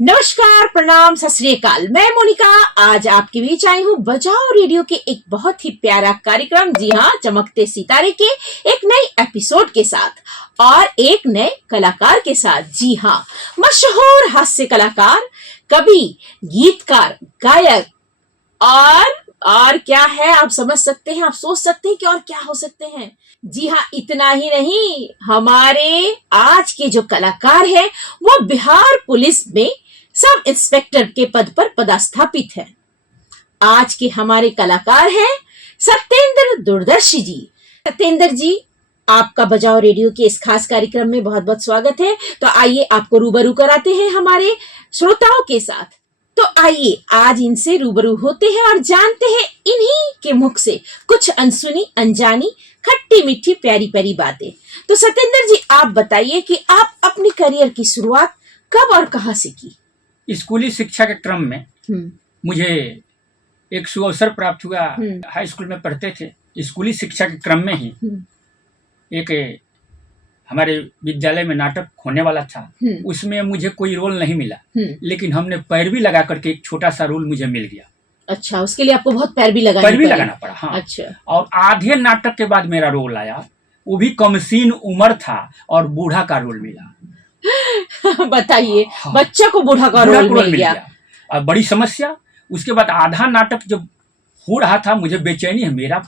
नमस्कार, प्रणाम, सत श्री अकाल। मैं मोनिका आज आपके बीच आई हूँ बजाओ रेडियो के एक बहुत ही प्यारा कार्यक्रम, जी हाँ, चमकते सितारे के एक नए एपिसोड के साथ और एक नए कलाकार के साथ। जी हाँ, मशहूर हास्य कलाकार, कवि, गीतकार, गायक और क्या है आप समझ सकते हैं, आप सोच सकते हैं कि और क्या हो सकते हैं। जी हाँ, इतना ही नहीं, हमारे आज के जो कलाकार हैं वो बिहार पुलिस में सब इंस्पेक्टर के पद पर पदस्थापित है। आज के हमारे कलाकार हैं सत्येंद्र दूरदर्शी जी। सत्येंद्र जी, आपका बजाओ रेडियो के इस खास कार्यक्रम में बहुत बहुत स्वागत है। तो आइए आपको रूबरू कराते हैं हमारे श्रोताओं के साथ। तो आइए आज इनसे रूबरू होते हैं और जानते हैं इन्हीं के मुख से कुछ अनसुनी, अनजानी, खट्टी मीठी, प्यारी प्यारी बातें। तो सत्येंद्र जी, आप बताइए कि आप अपनी करियर की शुरुआत कब और कहां से की? स्कूली शिक्षा के क्रम में मुझे एक सुअवसर प्राप्त हुआ। हाई स्कूल में पढ़ते थे, स्कूली शिक्षा के क्रम में ही एक हमारे विद्यालय में नाटक होने वाला था। उसमें मुझे कोई रोल नहीं मिला, लेकिन हमने पैरवी लगा करके एक छोटा सा रोल मुझे मिल गया। अच्छा, उसके लिए आपको बहुत पैरवी लगाना पड़ा। हाँ। अच्छा। और आधे नाटक के बाद मेरा रोल आया, वो भी कमसीन उम्र था और बूढ़ा का रोल मिला। बताइए। हाँ। बच्चा को बूढ़ा का रोल मिल गया। और बड़ी समस्या। उसके बाद आधा नाटक जब हो रहा था, मुझे बेचैनी है, मेरा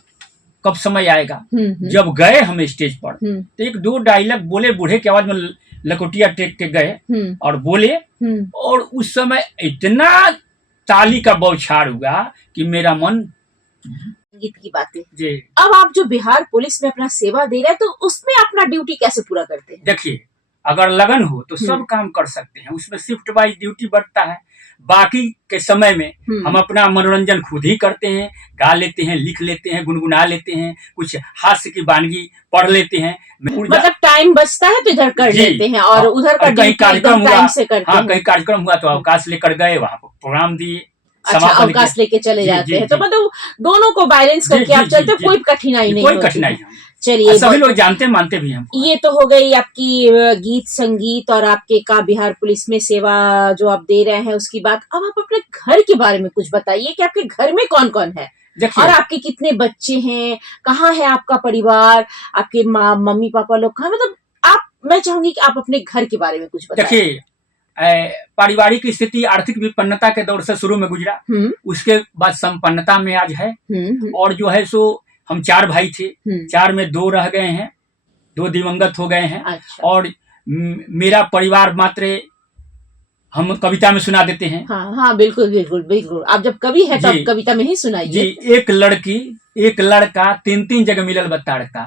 कब समय आएगा। जब गए हम स्टेज पर तो एक दो डायलॉग बोले, बूढ़े की आवाज में लकोटिया टेक के गए और बोले, और उस समय इतना ताली का बौछार हुआ कि मेरा मन। संगीत की बातें जी। अब आप जो बिहार पुलिस में अपना सेवा दे रहे हैं, तो उसमें अपना ड्यूटी कैसे पूरा करते हैं? देखिए, अगर लगन हो तो सब काम कर सकते हैं, उसमें शिफ्ट वाइज ड्यूटी बढ़ता है। बाकी के समय में हम अपना मनोरंजन खुद ही करते हैं, गा लेते हैं, लिख लेते हैं, गुनगुना लेते हैं, कुछ हास्य की वानगी पढ़ लेते हैं। मतलब टाइम बचता है तो इधर कर लेते हैं और उधर का कहीं कार्यक्रम हुआ, हाँ, कहीं कार्यक्रम हुआ तो अवकाश लेकर गए, वहाँ पर प्रोग्राम दिए। अच्छा, अवकाश लेके चले जाते हैं। तो मतलब दोनों को बैलेंस करके आप चलते, कोई कठिनाई नहीं, कोई कठिनाई। चलिए, सभी लोग जानते मानते भी हैं। ये तो हो गई आपकी गीत संगीत और आपके का बिहार पुलिस में सेवा जो आप दे रहे हैं उसकी बात। अब आप अपने घर के बारे में कुछ बताइए कि आपके घर में कौन कौन है और आपके कितने बच्चे हैं, कहाँ है आपका परिवार, आपके मम्मी पापा लोग कहाँ, मतलब मैं चाहूंगी कि आप अपने घर के बारे में कुछ बताइए। देखिए, पारिवारिक स्थिति आर्थिक विपन्नता के दौर से शुरू में गुजरा, उसके बाद संपन्नता में आज है। और जो है सो हम 4 भाई थे, 4 में 2 रह गए हैं, 2 दिवंगत हो गए हैं। अच्छा। और मेरा परिवार मात्र हम कविता में सुना देते हैं। हाँ हाँ, बिल्कुल बिल्कुल बिल्कुल, आप जब कवि है तब कविता में ही सुनाइए। जी। एक लड़की एक लड़का 3 जगह मिलल बतड़का,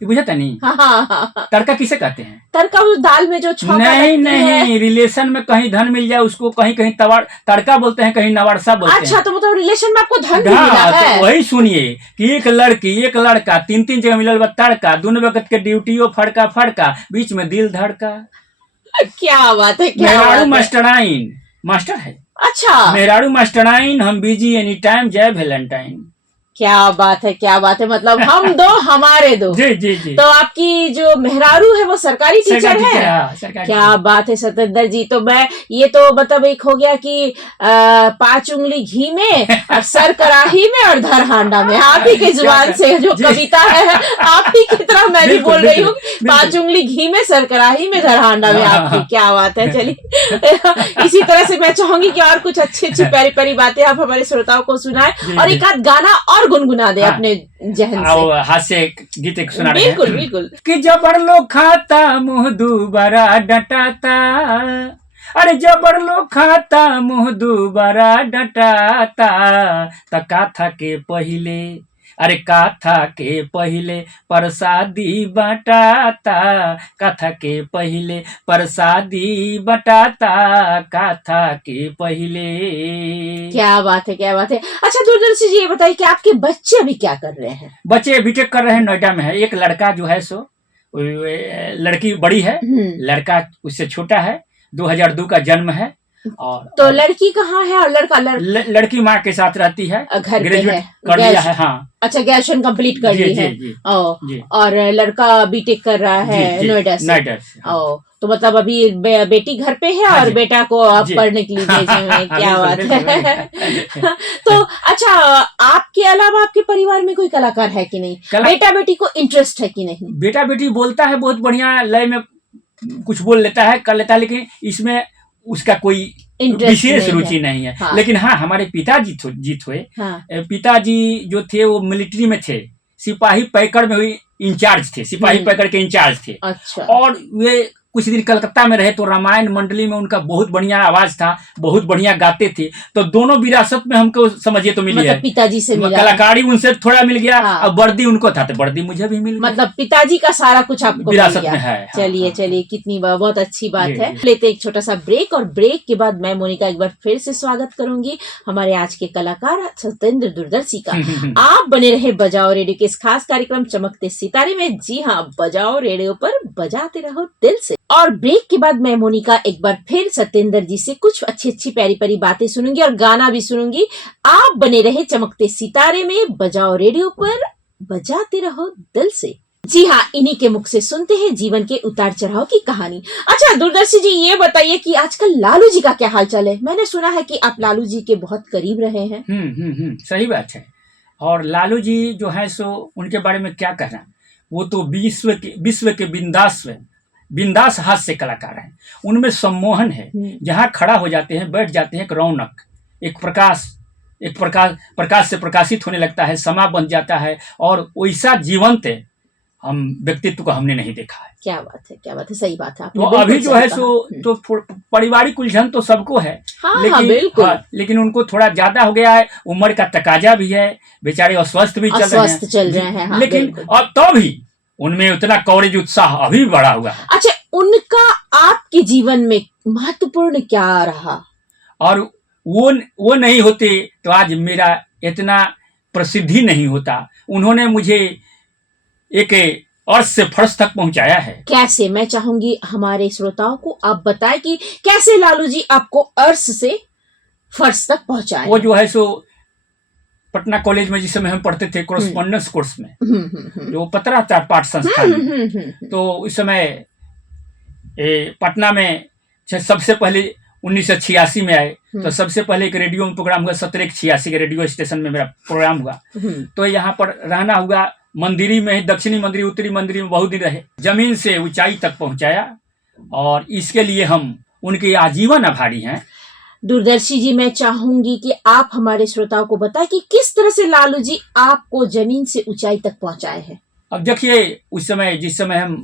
बुझता नहीं। हाँ। तड़का किसे कहते हैं? तड़का उस दाल में जो छौंका नहीं, रिलेशन में कहीं धन मिल जाए उसको कहीं कहीं तड़का बोलते हैं, कहीं नवारसा बोलते हैं। अच्छा, तो मतलब रिलेशन में आपको धन भी मिला है। तो वही सुनिए कि एक लड़की एक लड़का 3 जगह मिलल बा तड़का, दोनों वक्त के ड्यूटियों फड़का फड़का, बीच में दिल धड़का। क्या बात है। मेहरारू मास्टराइन मास्टर है। अच्छा, मेहरारू मास्टराइन, हम बिजी एनी टाइम, जय वैलेंटाइन। क्या बात है, क्या बात है। मतलब हम दो हमारे दो। जी जी जी। तो आपकी जो मेहरारू है वो सरकारी टीचर है। क्या बात है सत्येंद्र जी। तो मैं ये तो मतलब एक हो गया कि 5 उंगली घी में और सर कराही में और धर हांडा में, आप ही के जुबान से जो कविता है आप ही की तरह मैं भी बोल रही हूँ। 5 उंगली घी में, सर कराही में, धर हांडा में आपकी। क्या बात है। चलिए, इसी तरह से मैं चाहूंगी कि और कुछ अच्छी अच्छी प्यारी प्यारी बातें आप हमारे श्रोताओं को सुनाएं और एक आध गाना और गुनगुना दे अपने जहन से। हास्य गीत एक सुना रहे हैं। बिल्कुल बिल्कुल। कि जबर लोग खाता मुंह दोबारा डटाता, अरे जबर लोग खाता मुंह दोबारा डटाता, त काथा के पहिले, अरे काथा के पहिले प्रसादी बटाता, काथा के पहिले प्रसादी बटाता, काथा के पहिले। क्या बात है, क्या बात है। अच्छा दूरदर्शी जी, ये बताइए कि आपके बच्चे अभी क्या कर रहे हैं? बच्चे बीटेक कर रहे हैं, नोएडा में है। एक लड़का जो है सो, लड़की बड़ी है, लड़का उससे छोटा है, 2002 का जन्म है। और तो लड़की कहाँ है और लड़का? लड़की माँ के साथ रहती है, घर ग्रेजुएट कर लिया है। हाँ, अच्छा, ग्रेजुएशन कंप्लीट कर ली है। और लड़का बीटेक कर रहा है नोएडा से। तो मतलब अभी बेटी घर पे है हाँ और जी। बेटा को आप जी। पढ़ने के लिए भेजे हुए हैं। क्या बात बिल्कुल, है। तो अच्छा, आपके अलावा आपके परिवार में कोई कलाकार है कि नहीं? बेटा बेटी को इंटरेस्ट है कि नहीं? बेटा बेटी बोलता है बहुत बढ़िया लय में, कुछ बोल लेता है, कर लेता है, लेकिन इसमें उसका कोई विशेष रुचि नहीं है। हाँ। लेकिन हाँ, हमारे पिताजी जीत हुए, पिताजी जो थे वो मिलिट्री में थे, सिपाही पैकड़ में हुई इंचार्ज थे, सिपाही पैकड़ के इंचार्ज थे। अच्छा। और वे कुछ दिन कलकत्ता में रहे तो रामायण मंडली में उनका बहुत बढ़िया आवाज था, बहुत बढ़िया गाते थे। तो दोनों विरासत में हमको समझिए तो मिली है। पिताजी से मिला, कलाकारी उनसे थोड़ा मिल गया। हाँ। और वर्दी उनको था तो वर्दी मुझे भी मिल गया। मतलब पिताजी का सारा कुछ आपको विरासत में है। चलिए चलिए, कितनी बहुत अच्छी बात है। लेते एक छोटा सा ब्रेक, और ब्रेक के बाद मैं मोनिका एक बार फिर से स्वागत करूंगी हमारे आज के कलाकार सत्येंद्र दूरदर्शी का। आप बने रहे बजाओ रेडियो के इस खास कार्यक्रम चमकते सितारे में। जी हाँ, बजाओ रेडियो पर बजाते रहो दिल से। और ब्रेक के बाद मैं मोनिका एक बार फिर सत्येंद्र जी से कुछ अच्छी अच्छी प्यारी प्यारी बातें सुनूंगी और गाना भी सुनूंगी। आप बने रहे चमकते सितारे में बजाओ रेडियो पर बजाते रहो दिल से। जी हाँ, इन्हीं के मुख से सुनते हैं जीवन के उतार चढ़ाव की कहानी। अच्छा दूरदर्शी जी, ये बताइए कि आजकल लालू जी का क्या हाल चाल है? मैंने सुना है कि आप लालू जी के बहुत करीब रहे हैं। सही बात है। और लालू जी जो है सो उनके बारे में क्या कहना, वो तो विश्व के बिंदास हास्य कलाकार हैं। उनमें सम्मोहन है, जहाँ खड़ा हो जाते हैं, बैठ जाते हैं, एक रौनक, एक प्रकाश से प्रकाशित होने लगता है, समा बन जाता है। और वैसा जीवंत हम व्यक्तित्व को हमने नहीं देखा है। क्या बात है, क्या बात है, सही बात है। तो अभी जो है सो तो पारिवारिक उलझन तो सबको है। लेकिन उनको थोड़ा ज्यादा हो गया है, उम्र का तकाजा भी है, बेचारे अस्वस्थ भी चल रहे हैं। लेकिन अब तो भी उनमें उतना कवरेज उत्साह अभी बढ़ा हुआ है। अच्छा, उनका आपके जीवन में महत्वपूर्ण क्या रहा? और वो नहीं होते तो आज मेरा इतना प्रसिद्धि नहीं होता। उन्होंने मुझे एक अर्श से फर्श तक पहुंचाया है। कैसे? मैं चाहूंगी हमारे श्रोताओं को आप बताएं कि कैसे लालू जी आपको अर्श से फर्श तक पहुंचाए। वो जो है सो पटना कॉलेज में जिस समय हम पढ़ते थे कोरेस्पोंडेंस कोर्स में, जो पत्राचार पाठ संस्थान में, तो उस समय पटना में सबसे पहले 1986 में आए। तो सबसे पहले एक रेडियो में प्रोग्राम हुआ, 1786 के रेडियो स्टेशन में मेरा प्रोग्राम हुआ। तो यहाँ पर रहना हुआ मंदिरी में, दक्षिणी मंदिरी, उत्तरी मंदिरी में बहुत दिन रहे, जमीन से ऊंचाई तक पहुंचाया। और इसके लिए हम उनके आजीवन आभारी हैं। दूरदर्शी जी, मैं चाहूंगी कि आप हमारे श्रोताओं को बताएं कि किस तरह से लालू जी आपको जमीन से ऊंचाई तक पहुंचाए हैं। अब देखिए, उस समय जिस समय हम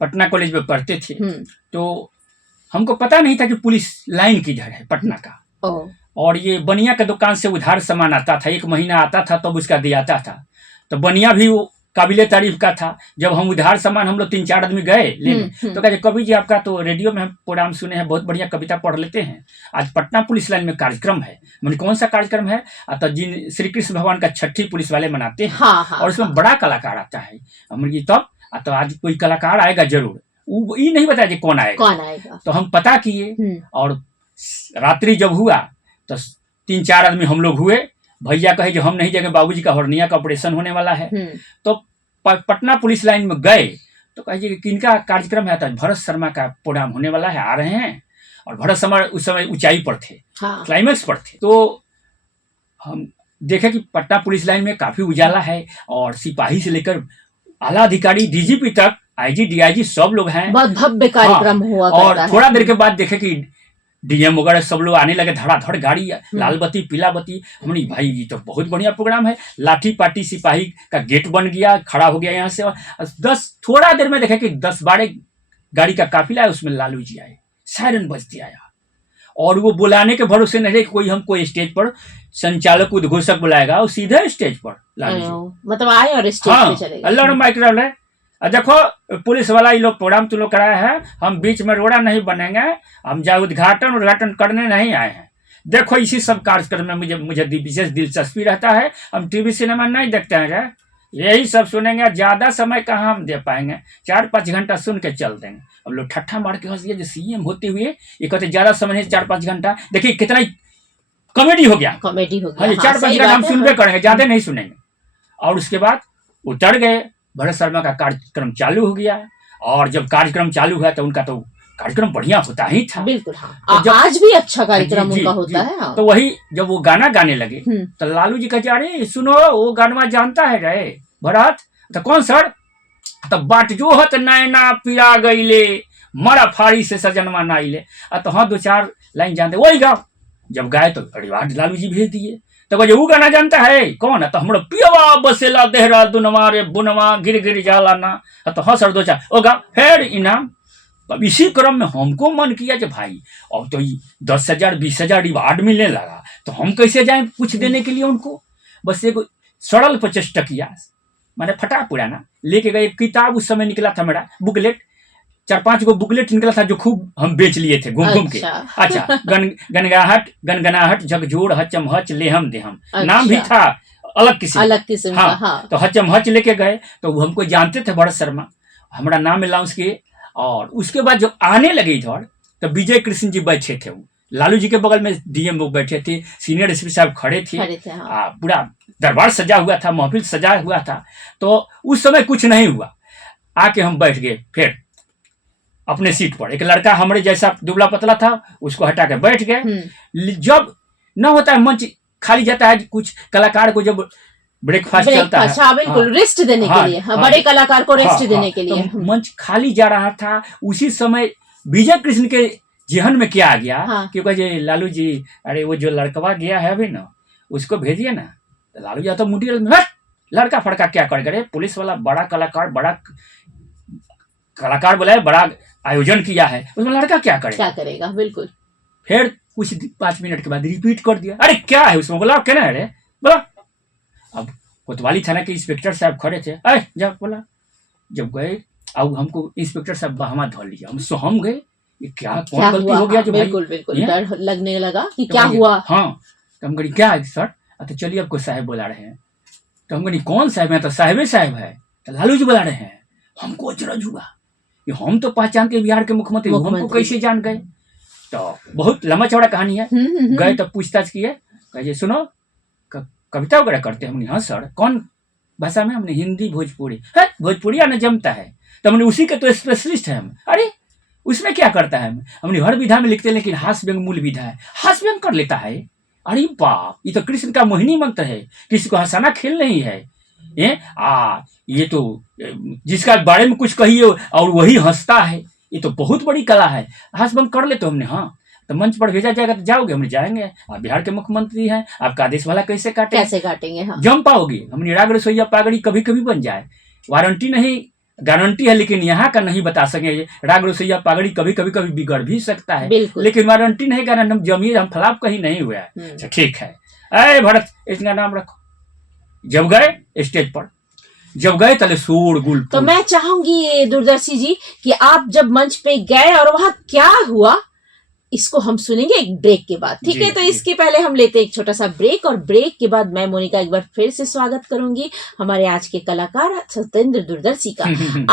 पटना कॉलेज में पढ़ते थे तो हमको पता नहीं था कि पुलिस लाइन किधर है पटना का। और ये बनिया के दुकान से उधार सामान आता था, 1 महीना आता था तब उसका दियाता था। तो बनिया भी वो काबिले तारीफ का था। जब हम उधार सामान, हम लोग 3-4 आदमी गए लेने, तो कहे कवि जी आपका तो रेडियो में हम प्रोग्राम सुने हैं, बहुत बढ़िया कविता पढ़ लेते हैं, आज पटना पुलिस लाइन में कार्यक्रम है। मैंने कौन सा कार्यक्रम है? तो जिन श्री कृष्ण भगवान का छठी पुलिस वाले मनाते हैं, और उसमें बड़ा कलाकार आता है। हमने तब तो आज कोई कलाकार आएगा जरूर, वो ये नहीं बताया कौन आएगा। तो हम पता किए, और रात्रि जब हुआ तो 3-4 आदमी हम लोग हुए। भैया कहे जो हम नहीं जाएंगे, बाबूजी का हर्निया का ऑपरेशन होने वाला है। तो पटना पुलिस लाइन में गए तो कहिए किनका कार्यक्रम है? था भरत शर्मा का प्रोग्राम होने वाला है, आ रहे हैं। और भरत शर्मा उस समय ऊंचाई पर थे, क्लाइमेक्स पर थे। तो हम देखे कि पटना पुलिस लाइन में काफी उजाला है, और सिपाही से लेकर आला अधिकारी, डीजीपी तक, आईजी, डीआईजी सब लोग हैं। बहुत भव्य कार्यक्रम हुआ। और थोड़ा देर के बाद देखे कि डीएम वगैरह सब लोग आने लगे, धड़ाधड़ गाड़ी, लाल बत्ती पीला बत्ती। हमने भाई ये तो बहुत बढ़िया प्रोग्राम है। लाठी पाटी सिपाही का गेट बन गया, खड़ा हो गया यहाँ से। और 10 थोड़ा देर में देखे कि 10-12 गाड़ी का काफिला है, उसमें लालू जी आए, सायरन बजती आया। और वो बुलाने के भरोसे नहीं रहे, कोई हमको स्टेज पर संचालक उद्घोषक बुलाएगा, और सीधे स्टेज पर लालू जी मतलब आए और स्टेज पे चले गए। अल्लाह माइक है। देखो पुलिस वाला ये लोग प्रोग्राम तुम लोग कराया है, हम बीच में रोड़ा नहीं बनेंगे, हम जा उद्घाटन करने नहीं आए हैं। देखो इसी सब कार्यक्रम में मुझे विशेष दिलचस्पी रहता है। हम टीवी सिनेमा नहीं देखते हैं, यही सब सुनेंगे। ज्यादा समय कहाँ हम दे पाएंगे, 4-5 घंटा सुन के चल देंगे। अब लोग ठट्ठा मार के हंस दिए, जो सीएम होते हुए ये कहते ज्यादा समय नहीं, 4-5 घंटा। देखिए कितना कॉमेडी हो गया। 4-5 घंटा हम सुनबे करेंगे, ज्यादा नहीं सुनेंगे। और उसके बाद उतर गए, भरत शर्मा का कार्यक्रम चालू हो गया। और जब कार्यक्रम चालू हुआ तो उनका तो कार्यक्रम बढ़िया होता ही था। बिल्कुल हाँ। तो आज भी अच्छा कार्यक्रम जी, उनका जी, होता जी। है हाँ। तो वही जब वो गाना गाने लगे तो लालू जी कहते अरे सुनो वो गाना जानता है रे भरत। तो कौन सर? तो बाट जो हत नैना पिया गईले मरा फाड़ी से सजनवा नाइले। तो हाँ 2-4 लाइन जानते वही गाओ। जब गाए तो अरे वाह लालू जी भेज दिए। तो कहे वो गाना जानता है कौन? तो हमरा पियवा बसेला देहरा दुनवा रे बुनवा गिर गिर जाला ना। तो हाँ सर 2-4 ओ गा फिर इनाम। अब इसी क्रम में हमको मन किया कि भाई अब तो 10,000 20,000 रिवार्ड मिलने लगा तो हम कैसे जाएं कुछ देने के लिए उनको। बस एक सरल प्रचेष्टा किया, मैंने फटा पुराना लेके गए। किताब उस समय निकला था मेरा बुकलेट, 4-5 गो बुकलेट निकला था जो खूब हम बेच लिए थे घूम घूम के। अच्छा गनगनाहट झकझोर हचम हच लेहम देहम नाम भी था अलग किस्म हाँ। तो हचम हच लेके गए तो वो हमको जानते थे भरत शर्मा, हमारा नाम मिला उसके। और उसके बाद जब आने लगे इधर तो विजय कृष्ण जी बैठे थे, लालू जी के बगल में डीएम वो बैठे थे, सीनियर एसपी साहब खड़े थे हाँ। पूरा दरबार सजा हुआ था, महफिल सजा हुआ था। तो उस समय कुछ नहीं हुआ, आके हम बैठ गए फिर अपने सीट पर। एक लड़का हमारे जैसा दुबला पतला था उसको हटा के बैठ गए। जब न होता है मंच खाली जाता है, कुछ कलाकार को जब ब्रेकफास्ट चलता है हाँ, बिल्कुल रेस्ट देने के लिए बड़े कलाकार को रेस्ट देने के लिए तो मंच खाली जा रहा था। उसी समय विजय कृष्ण के जहन में क्या आ गया क्योंकि लालू जी अरे वो जो लड़कवा गया है अभी ना उसको भेजिए ना। तो लालू जी तो मुठी लड़का फड़का क्या कर पुलिस वाला बड़ा कलाकार बोला है, बड़ा आयोजन किया है, उसमें लड़का क्या करेगा। बिल्कुल फिर कुछ 5 मिनट के बाद रिपीट कर दिया, अरे क्या है उसमें? बोला क्या है रे? बोला अब कोतवाली थाना के इंस्पेक्टर साहब खड़े थे, अरे जब बोला जब गए अब हमको इंस्पेक्टर साहब बहामा धो लिया, हम गए ये क्या कौन गलती हो गया जो बिल्कुल बिल्कुल डर लगने लगा कि क्या हुआ। हाँ तो हम कही क्या है सर? तो चलिए आपको साहब बुला रहे हैं। तो हम कही कौन साहब है? तो साहब है। तो लालू जी बुला रहे हैं। हमको अचरज हुआ, हम तो पहचान के बिहार के मुख्यमंत्री हमको कैसे जान गए? तो बहुत लंबा चौड़ा कहानी है। गए तो पूछताछ किए, कहे सुनो कविता वगैरह करते हैं? हमने हाँ सर। कौन भाषा में? हमने हिंदी भोजपुरी है, भोजपुरी आना जमता है। तो हमने उसी के तो स्पेशलिस्ट है हम। अरे उसमें क्या करता है? हमने हर विधा में लिखते हैं लेकिन हास्य व्यंग मूल विधा है, हास्य व्यंग कर लेता है। अरे बाप ये तो कृष्ण का मोहिनी मंत्र है, किसी को हंसाना खेल नहीं है। ये तो जिसका बारे में कुछ कहिए और वही हंसता है, ये तो बहुत बड़ी कला है, हास्य व्यंग कर ले। तो हमने हाँ तो मंच पर भेजा जाएगा तो जाओगे? हमने जाएंगे, आप बिहार के मुख्यमंत्री हैं, आपका आदेश वाला कैसे काटेंगे हाँ। जम पाओगे? हमने राग रसोईया पागड़ी कभी कभी बन जाए, वारंटी नहीं गारंटी है लेकिन यहाँ का नहीं बता सके। राग रसोईया पागड़ी कभी कभी बिगड़ भी सकता है लेकिन वारंटी नहीं गारंटी, हम जमीर हम फलाप कहीं नहीं हुआ है। अच्छा ठीक है, अरे भरत इसका नाम रखो। जब गए स्टेज पर, जब गए तले शोर गुल। तो मैं चाहूंगी दूरदर्शी जी कि आप जब मंच पे गए और वहां क्या हुआ इसको हम सुनेंगे एक ब्रेक के बाद, ठीक है? तो इसके पहले हम लेते एक छोटा सा ब्रेक और ब्रेक के बाद मैं मोनिका एक बार फिर से स्वागत करूंगी हमारे आज के कलाकार सत्येंद्र दूरदर्शी का।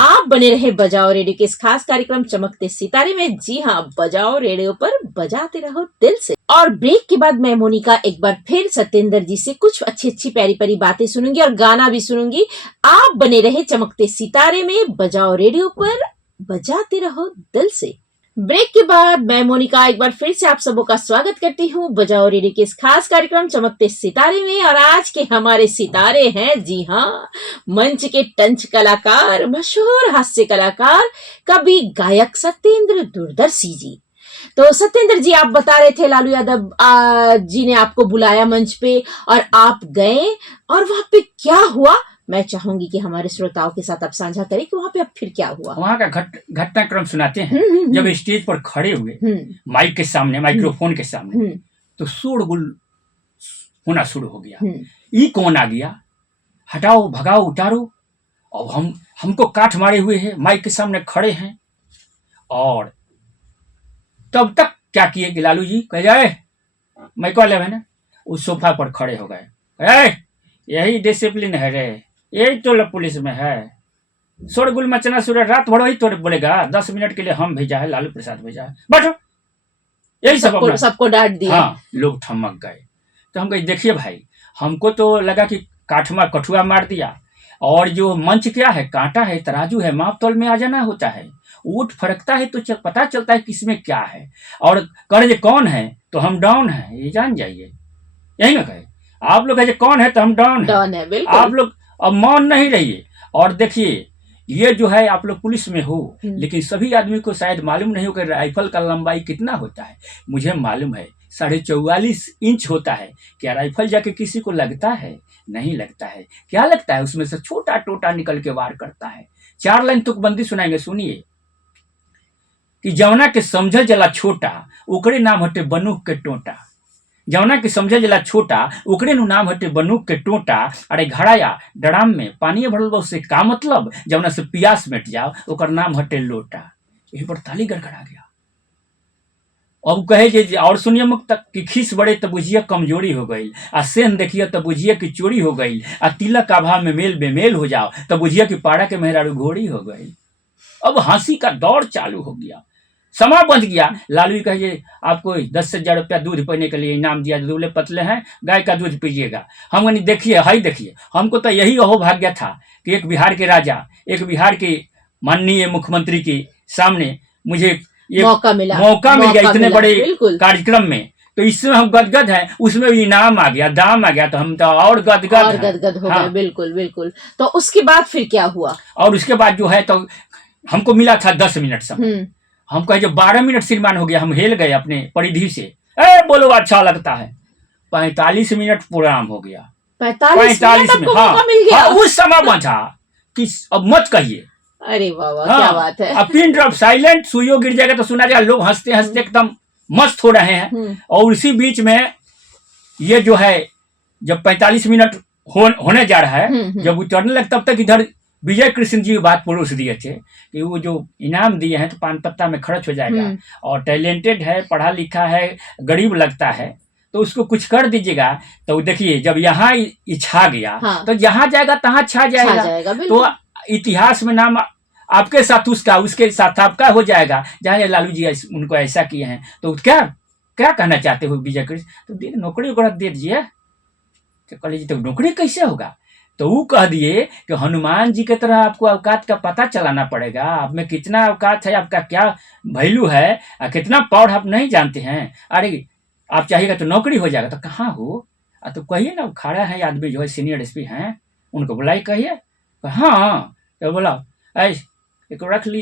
आप बने रहे बजाओ रेडियो के इस खास कार्यक्रम चमकते सितारे में। जी हाँ, बजाओ रेडियो पर बजाते रहो दिल से। और ब्रेक के बाद मैं मोनिका एक बार फिर सत्येंद्र जी से कुछ अच्छी प्यारी प्यारी बातें सुनूंगी और गाना भी सुनूंगी। आप बने रहे चमकते सितारे में बजाओ रेडियो पर बजाते रहो दिल से। ब्रेक के बाद मैं मोनिका एक बार फिर से आप सबों का स्वागत करती हूँ बजाओ रेडियो के इस खास कार्यक्रम चमकते सितारे में। और आज के हमारे सितारे हैं जी हाँ मंच के टंच कलाकार, मशहूर हास्य कलाकार, कवि गायक सत्येंद्र दूरदर्शी जी। तो सत्येंद्र जी आप बता रहे थे लालू यादव जी ने आपको बुलाया मंच पे और आप गए और वहां पे क्या हुआ मैं चाहूंगी कि हमारे श्रोताओं के साथ आप साझा करें कि वहां पे अब फिर क्या हुआ। वहां का घटनाक्रम सुनाते हैं। जब स्टेज पर खड़े हुए माइक के सामने, माइक्रोफोन के सामने, तो शोरगुल होना शुरू हो गया। ये कौन आ गया, हटाओ भगाओ उतारो। और हमको काठ मारे हुए हैं, माइक के सामने खड़े हैं। और तब तक क्या किए कि लालू जी कह जाए माइक वाले है ना उस सोफा पर खड़े हो गए। यही डिसिप्लिन है रे, यही तो पुलिस में है। शोरगुल मचना शुरू, रात भर वही तो बोलेगा। 10 मिनट के लिए हम भेजा है, लालू प्रसाद भेजा है, बैठो। यही सबको डांट दिया। हाँ, लोग ठमक गए। तो हम कहे देखिए भाई, हमको तो लगा कि कठुआ मार दिया। और जो मंच क्या है, कांटा है, तराजू है, माप तोल में आ जाना होता है। ऊँट फरकता है तो पता चलता है किसमें क्या है। और कर्ज कौन है तो हम डाउन है, ये जान जाइए, यही ना कहे। आप लोग कहे कौन है तो हम डाउन है, बिल्कुल। आप लोग अब मौन नहीं रहिए। और देखिए ये जो है आप लोग पुलिस में हो, लेकिन सभी आदमी को शायद मालूम नहीं हो कि राइफल का लंबाई कितना होता है। मुझे मालूम है 44.5 इंच होता है। क्या राइफल जाके किसी को लगता है? नहीं लगता है। क्या लगता है? उसमें से छोटा टोटा निकल के वार करता है। 4 लाइन तुकबंदी सुनाएंगे, सुनिए कि जवना के समझल जला छोटा ओकरे नाम हटे बंदूक के टोटा। जवना के समझल जला छोटा ओकरे नु नाम हटे बंदूक के टोटा। अरे घड़ाया डराम में पानी भरल बा उससे का मतलब, जवना से पियास मिट जाओ ओकर नाम हटे लोटा। यही पर ताली गड़गड़ा गया। अब कहे जे और सुनिए मुक्त कि खीस बड़े तो बुझिए कमजोरी हो गई, आ सेन देखिए तो बुझिए कि चोरी हो गई, आ तिलक का भाव में मेल बेमेल हो जाओ तो बुझिए कि पाड़ा के मेहरारू घोड़ी हो गई। अब हंसी का दौर चालू हो गया, समा बंध गया। लालू कहे आपको 10,000 रुपया दूध पीने के लिए इनाम दिया, दुबले पतले हैं गाय का दूध पीजिएगा। हम देखिए हाई देखिए, हमको तो यही अहो भाग्य था कि एक बिहार के राजा, एक बिहार के माननीय मुख्यमंत्री के सामने मुझे ये मौका मिल गया इतने बड़े कार्यक्रम में। तो इसमें हम गदगद हैं, उसमें भी इनाम आ गया, दाम आ गया, तो हम तो और गदगद हो गए। बिल्कुल बिल्कुल। तो उसके बाद फिर क्या हुआ? और उसके बाद जो है तो हमको मिला था 10 मिनट समय। हम कहे जो 12 मिनट श्रीमान हो गया, हम हिल गए अपने परिधि से। बोलो अच्छा लगता है। 45 मिनट प्रोग्राम हो गया। 45 मिनट हाँ, उस समय बचा कि अब मत कहिए। अरे वाह क्या बात है। अब पिन ड्रॉप साइलेंट, सुइयो गिर जाएगा तो सुना जाएगा, लोग हंसते हंसते एकदम मस्त हो रहे हैं। और उसी बीच में ये जो है जब 45 मिनट होने जा रहा है, जब उतरने लगे तब तक इधर विजय कृष्ण जी बात परोस दिए थे कि वो जो इनाम दिए हैं तो पान पत्ता में खर्च हो जाएगा, और टैलेंटेड है, पढ़ा लिखा है, गरीब लगता है तो उसको कुछ कर दीजिएगा। तो देखिए जब यहाँ छा गया तो जहाँ जाएगा तहाँ छा जाएगा। तो इतिहास में नाम आपके साथ उसका, उसके साथ आपका हो जाएगा। जहाँ लालू जी उनको ऐसा किए हैं तो क्या क्या कहना चाहते हो विजय कृष्ण? तो नौकरी वगैरह दे दीजिए। तो कह लीजिए तो नौकरी कैसे होगा? तो वो कह दिए कि हनुमान जी की तरह आपको औकात का पता चलाना पड़ेगा। आप में कितना औकात है, आपका क्या वैल्यू है, कितना पावर आप नहीं जानते हैं। अरे आप चाहिएगा तो नौकरी हो जाएगा। तो कहाँ हो? तो कहिए ना, खड़ा है आदमी जो है सीनियर एसपी हैं, उनको बुलाई कहिए। हाँ तो बोला एक रख ली।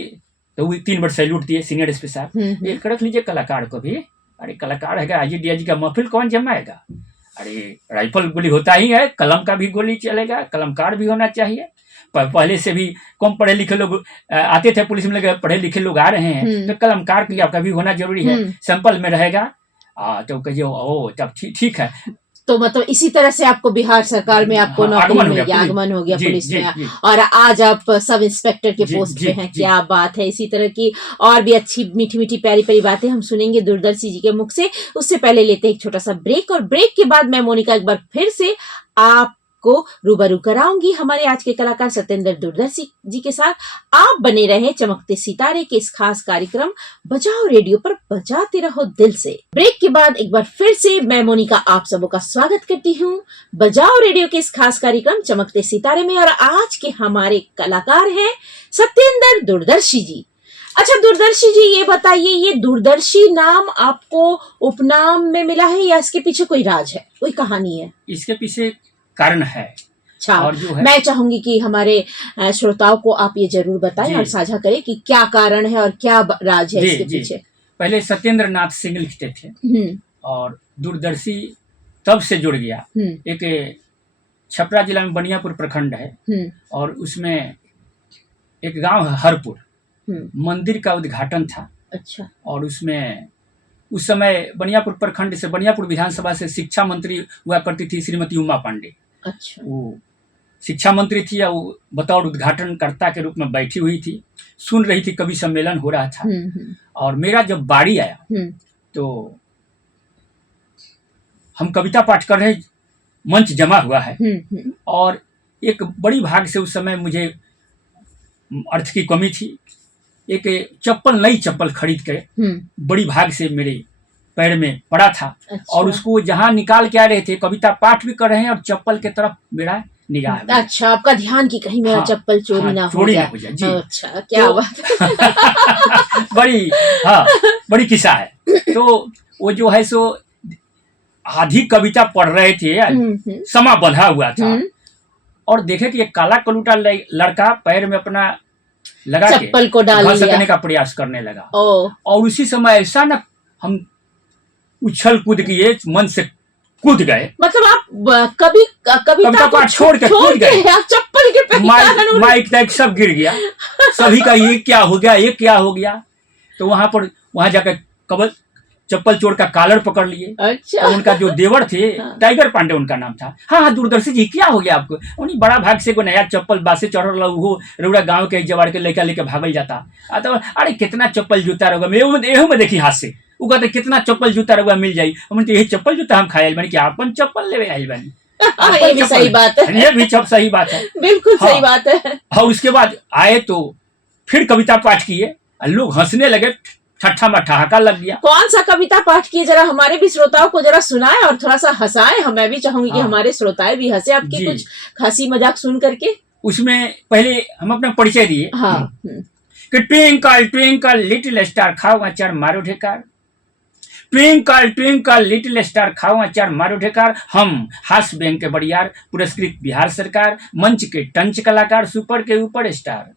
तो वो 3 बार सैल्यूट दिए सीनियर एसपी साहब। एक रख लीजिए कलाकार को भी। अरे कलाकार है IGDIG का महफिल कौन जमाएगा? अरे राइफल गोली होता ही है, कलम का भी गोली चलेगा, कलमकार भी होना चाहिए। पहले से भी कम पढ़े लिखे लोग आते थे पुलिस में, लगे पढ़े लिखे लोग आ रहे हैं तो कलमकार के लिए आपका भी होना जरूरी है, सैंपल में रहेगा। तो कहिए ओ तब ठीक है। तो मतलब इसी तरह से आपको बिहार सरकार में आपको नौकरी मिल गया, आगमन हो गया पुलिस में, और आज आप सब इंस्पेक्टर के पोस्ट पे हैं। क्या बात है। इसी तरह की और भी अच्छी मीठी मीठी प्यारी प्यारी बातें हम सुनेंगे दूरदर्शी जी के मुख से। उससे पहले लेते हैं एक छोटा सा ब्रेक, और ब्रेक के बाद मैं मोनिका एक बार फिर से आपको रूबरू कराऊंगी हमारे आज के कलाकार सत्येंद्र दूरदर्शी जी के साथ। आप बने रहे चमकते सितारे के इस खास कार्यक्रम बजाओ रेडियो पर, बजाते रहो दिल से। ब्रेक के बाद एक बार फिर से मैं मोनिका आप सबों का स्वागत करती हूँ बजाओ रेडियो के इस खास कार्यक्रम चमकते सितारे में। और आज के हमारे कलाकार हैं सत्येंद्र दूरदर्शी जी। अच्छा दूरदर्शी जी, ये बताइए, ये दूरदर्शी नाम आपको उपनाम में मिला है या इसके पीछे कोई राज है, कोई कहानी है? इसके पीछे कारण है। अच्छा, और जो है मैं चाहूंगी कि हमारे श्रोताओं को आप ये जरूर बताएं और साझा करें कि क्या कारण है और क्या राज है इसके पीछे। पहले सत्येंद्र नाथ सिंह लिखते थे और दूरदर्शी तब से जुड़ गया। एक छपरा जिला में बनियापुर प्रखंड है और उसमें एक गांव है हरपुर, मंदिर का उद्घाटन था। अच्छा। और उसमें उस समय बनियापुर प्रखंड से, बनियापुर विधानसभा से शिक्षा मंत्री हुआ करती थी श्रीमती उमा पांडे। अच्छा। वो शिक्षा मंत्री थी या वो बतौर उद्घाटनकर्ता के रूप में बैठी हुई थी, सुन रही थी, कवि सम्मेलन हो रहा था। और मेरा जब बारी आया तो हम कविता पाठ कर रहे, मंच जमा हुआ है और एक बड़ी भाग से उस समय मुझे अर्थ की कमी थी। एक चप्पल, नई चप्पल खरीद के बड़ी भाग से मेरे पैर में पड़ा था। अच्छा। और उसको जहां निकाल के आ रहे थे, कविता पाठ भी कर रहे हैं और चप्पल के तरफ मेरा निगाह में। अच्छा, आपका ध्यान की कहीं मेरा हाँ, चप्पल चोरी हाँ, ना हो चोरी ना जाए। हो जाए जी। अच्छा, क्या तो बात है। बड़ी, हाँ, बड़ी किस्सा है। तो वो जो है सो आधी कविता पढ़ रहे थे, समा बंधा हुआ था, और देखे कि एक काला कलूटा लड़का पैर में अपना लगा के चप्पल को डाल लिया, घसकने का प्रयास करने लगा। ओ, और उसी समय ऐसा ना हम उछल कूद किए, मन से कूद गए, मतलब आप कविता पाठ छोड़ के कूद गए, आप चप्पल के पहचान माइक तक सब गिर गया, सभी का ये क्या हो गया, ये क्या हो गया। तो वहां जाकर चप्पल चोर का कॉलर पकड़ लिए। अच्छा। और उनका जो देवर थे, टाइगर पांडे उनका नाम था। हाँ, दूरदर्शी जी, क्या हो गया आपको? उन्हीं बड़ा भाग से को नया चप्पल बासे चढ़ हो रउरा गांव के जवाड़ के लड़का लेके भागल जाता। तो अरे कितना चप्पल जूता रहुआ, एहू में देखी हाथ से उ कहते कितना चप्पल जूता रहुआ मिल जाई। हम यही चप्पल जूता हम खाए बनी कि आपन चप्पल लेवे आइल बनी। ये भी सही बात है, ये भी सही बात है, बिल्कुल सही बात है। और उसके बाद आए तो फिर कविता पाठ किए, लोग हंसने लगे, ठट्ठा मठाका लग गया। कौन सा कविता पाठ किए, जरा हमारे भी श्रोताओं को जरा सुनाए और थोड़ा सा हंसाए। मैं भी चाहूंगी कि हमारे श्रोताएं भी हंसे आपके कुछ हंसी मजाक सुन करके। उसमें पहले हम अपना परिचय दिए, हाँ, कि ट्विंकल ट्विंकल लिटिल स्टार खाओ अचार मारो ढेकार, ट्विंकल ट्विंकल लिटिल स्टार खाओ अचार मारो ढेकार। हम हास्य बैंक के बड़ियार, पुरस्कृत बिहार सरकार, मंच के टंच कलाकार, सुपर के ऊपर स्टार,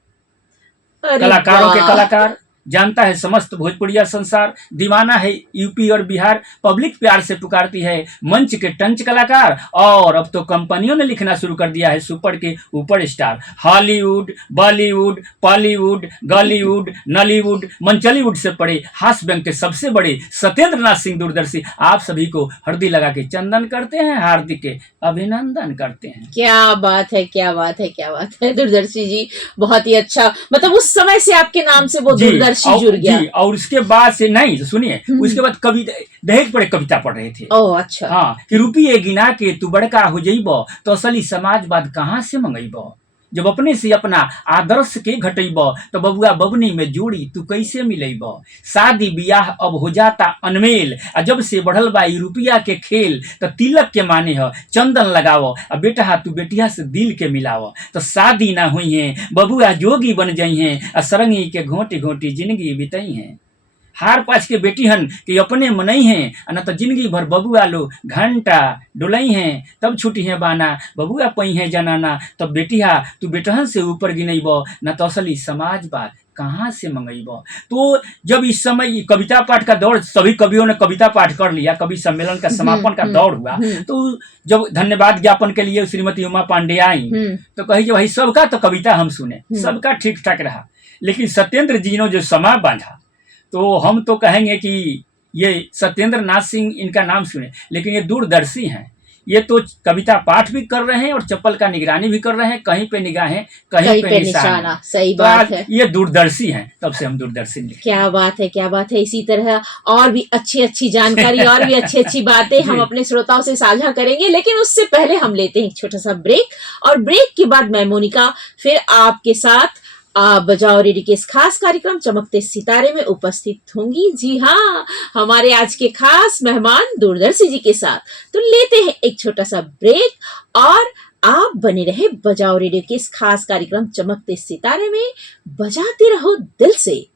कलाकारों के कलाकार, जानता है समस्त भोजपुरिया संसार, दीवाना है यूपी और बिहार, पब्लिक प्यार से पुकारती है मंच के टंच कलाकार। और अब तो कंपनियों ने लिखना शुरू कर दिया है सुपर के ऊपर star. Hollywood, Bollywood, Pollywood, Gollywood, Nollywood, मंचलीवुड से पड़े हास्य बैंक के सबसे बड़े सत्येंद्र नाथ सिंह दूरदर्शी आप सभी को हृदय लगा के चंदन करते हैं, हार्दिक के अभिनंदन करते हैं। क्या बात है, क्या बात है, क्या बात है दूरदर्शी जी, बहुत ही अच्छा। मतलब उस समय से आपके नाम से वो दूरदर्शी जुड़ गया। जी, और उसके बाद से नहीं सुनिए, उसके बाद कविता दहेज पर कविता पढ़ रहे थे। ओह अच्छा। हाँ, कि रुपये गिना के तू बड़का हो जइब, तो असली समाजवाद कहाँ से मंगइब। जब अपने से अपना आदर्श के घटइब, तो बबुआ बबनी में जोड़ी तू कैसे मिलइब। शादी बियाह अब हो जाता अनमेल, जब से बढ़ल बा रुपया के खेल, तो तिलक के माने ह चंदन लगाओ, बेटा तू बेटिया से दिल के मिलाओ, तो शादी ना हुई है बबुआ जोगी बन जाई है, सरंगी के घोटी घोटी जिंदगी बितई है। हार पाछ के बेटी हन कि अपने मनई हैं, न तो जिंदगी भर बबुआ लो घंटा डुलई हैं, तब छुटी है बाना बबुआ पई है जनाना, तब बेटिया तू बेटहन से ऊपर गिनइब, न तो असली समाज बात कहाँ से मंगइब। तो जब इस समय कविता पाठ का दौर, सभी कवियों ने कविता पाठ कर लिया, कवि सम्मेलन का समापन का दौर हुआ, तो जब धन्यवाद ज्ञापन के लिए श्रीमती उमा पांडे आई, तो कही कि भाई सबका तो कविता हम सुने, सबका ठीक ठाक रहा, लेकिन सत्येंद्र जी ने जो समा बांधा, तो हम तो कहेंगे कि ये सत्येंद्र नाथ सिंह इनका नाम सुने, लेकिन ये दूरदर्शी हैं। ये तो कविता पाठ भी कर रहे हैं और चप्पल का निगरानी भी कर रहे हैं, कहीं पे निगाहें कहीं पे निशाना। सही बात है, ये दूरदर्शी हैं, तब से हम दूरदर्शी लिखते हैं। क्या बात है, क्या बात है। इसी तरह और भी अच्छी अच्छी जानकारी और भी अच्छी अच्छी बातें हम अपने श्रोताओं से साझा करेंगे, लेकिन उससे पहले हम लेते हैं एक छोटा सा ब्रेक, और ब्रेक के बाद मैं मोनिका फिर आपके साथ आप बजाओ रेडियो के इस खास कार्यक्रम चमकते सितारे में उपस्थित होंगी। जी हाँ, हमारे आज के खास मेहमान दूरदर्शी जी के साथ। तो लेते हैं एक छोटा सा ब्रेक, और आप बने रहे बजाओ रेडियो के इस खास कार्यक्रम चमकते सितारे में, बजाते रहो दिल से।